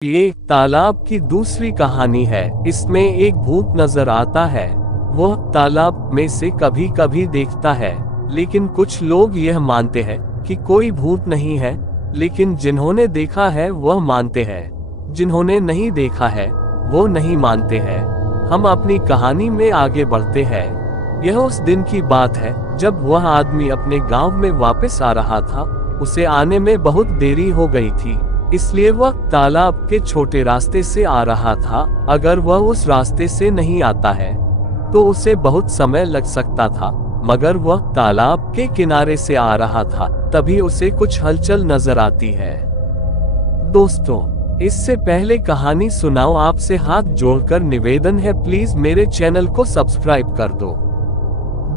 ये तालाब की दूसरी कहानी है। इसमें एक भूत नजर आता है। वह तालाब में से कभी कभी देखता है, लेकिन कुछ लोग यह मानते हैं कि कोई भूत नहीं है। लेकिन जिन्होंने देखा है वह मानते हैं, जिन्होंने नहीं देखा है वो नहीं मानते हैं। हम अपनी कहानी में आगे बढ़ते हैं। यह उस दिन की बात है जब वह आदमी अपने गांव में वापस आ रहा था। उसे आने में बहुत देरी हो गई थी, इसलिए वह तालाब के छोटे रास्ते से आ रहा था। अगर वह उस रास्ते से नहीं आता है तो उसे बहुत समय लग सकता था, मगर वह तालाब के किनारे से आ रहा था। तभी उसे कुछ हलचल नजर आती है। दोस्तों, इससे पहले कहानी सुनाओ, आपसे हाथ जोड़कर निवेदन है, प्लीज मेरे चैनल को सब्सक्राइब कर दो।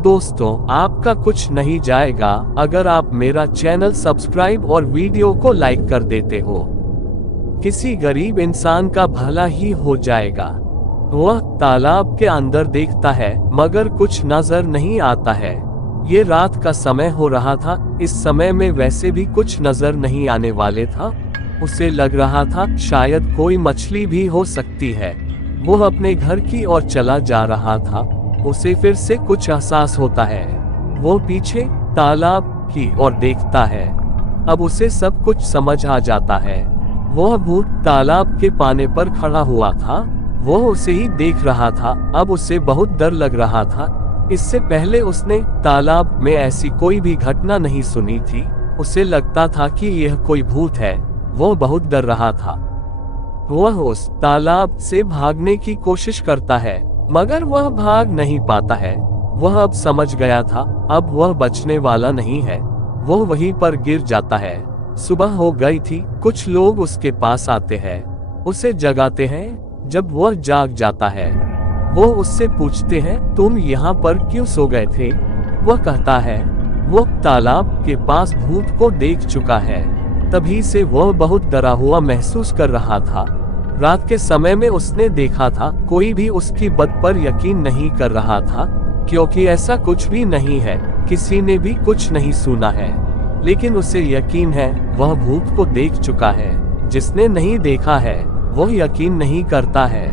दोस्तों, आपका कुछ नहीं जाएगा अगर आप मेरा चैनल सब्सक्राइब और वीडियो को लाइक कर देते हो। किसी गरीब इंसान का भला ही हो जाएगा। वह तालाब के अंदर देखता है, मगर कुछ नजर नहीं आता है। ये रात का समय हो रहा था। इस समय में वैसे भी कुछ नजर नहीं आने वाले था। उसे लग रहा था शायद कोई मछली भी हो सकती है। वो अपने घर की ओर चला जा रहा था। उसे फिर से कुछ एहसास होता है। वो पीछे तालाब की ओर देखता है। अब उसे सब कुछ समझ आ जाता है। वह भूत तालाब के पानी पर खड़ा हुआ था। वो उसे ही देख रहा था। अब उसे बहुत डर लग रहा था। इससे पहले उसने तालाब में ऐसी कोई भी घटना नहीं सुनी थी। उसे लगता था कि यह कोई भूत है। वो बहुत डर रहा था। वह उस तालाब से भागने की कोशिश करता है, मगर वह भाग नहीं पाता है। वह अब समझ गया था, अब वह बचने वाला नहीं है। वो वहीं पर गिर जाता है। सुबह हो गई थी। कुछ लोग उसके पास आते हैं, उसे जगाते हैं। जब वह जाग जाता है, वो उससे पूछते हैं, तुम यहाँ पर क्यों सो गए थे? वह कहता है, वो तालाब के पास भूत को देख चुका है। तभी से वह बहुत डरा हुआ महसूस कर रहा था। रात के समय में उसने देखा था। कोई भी उसकी बात पर यकीन नहीं कर रहा था, क्योंकि ऐसा कुछ भी नहीं है। किसी ने भी कुछ नहीं सुना है, लेकिन उसे यकीन है वह भूत को देख चुका है। जिसने नहीं देखा है वह यकीन नहीं करता है।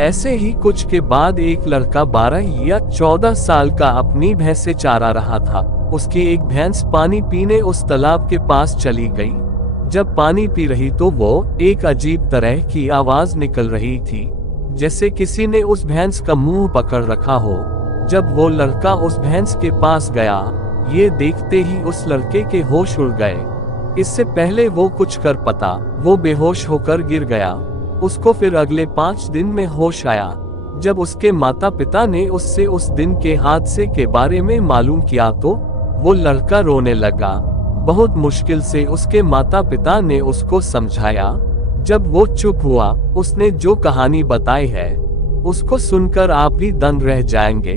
ऐसे ही कुछ के बाद एक लड़का 12 या 14 साल का अपनी भैंस से चारा रहा था। उसकी एक भैंस पानी पीने उस तालाब के पास चली गई। जब पानी पी रही तो वो एक अजीब तरह की आवाज निकल रही थी, जैसे किसी ने उस भैंस का मुंह पकड़ रखा हो। जब वो लड़का उस भैंस के पास गया, ये देखते ही उस लड़के के होश उड़ गए। इससे पहले वो कुछ कर पाता, वो बेहोश होकर गिर गया। उसको फिर अगले 5 दिन में होश आया। जब उसके माता पिता ने उससे उस दिन के हादसे के बारे में मालूम किया तो वो लड़का रोने लगा। बहुत मुश्किल से उसके माता पिता ने उसको समझाया। जब वो चुप हुआ, उसने जो कहानी बताई है उसको सुनकर आप भी दंग रह जाएंगे।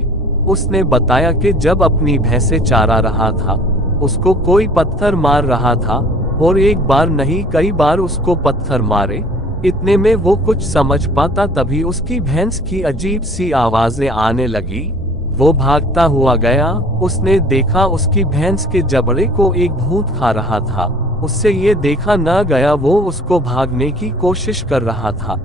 उसने बताया कि जब अपनी भैंसे चारा रहा था, उसको कोई पत्थर मार रहा था, और एक बार नहीं कई बार उसको पत्थर मारे। इतने में वो कुछ समझ पाता, तभी उसकी भैंस की अजीब सी आवाजें आने लगी। वो भागता हुआ गया। उसने देखा उसकी भैंस के जबड़े को एक भूत खा रहा था। उससे ये देखा न गया वो उसको भागने की कोशिश कर रहा था,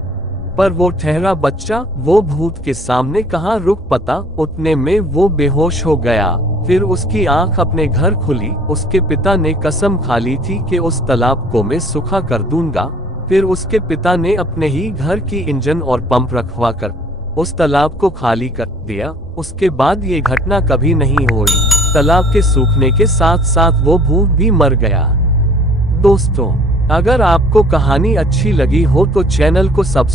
पर वो ठहरा बच्चा वो भूत के सामने कहाँ रुक पाता। उतने में वो बेहोश हो गया। फिर उसकी आंख अपने घर खुली। उसके पिता ने कसम खा ली थी कि उस तालाब को मैं सूखा कर दूंगा। फिर उसके पिता ने अपने ही घर की इंजन और पंप रखवा कर उस तालाब को खाली कर दिया। उसके बाद ये घटना कभी नहीं हुई। तालाब के सूखने के साथ साथ वो भूत भी मर गया। दोस्तों, अगर आपको कहानी अच्छी लगी हो तो चैनल को सब्सक्राइब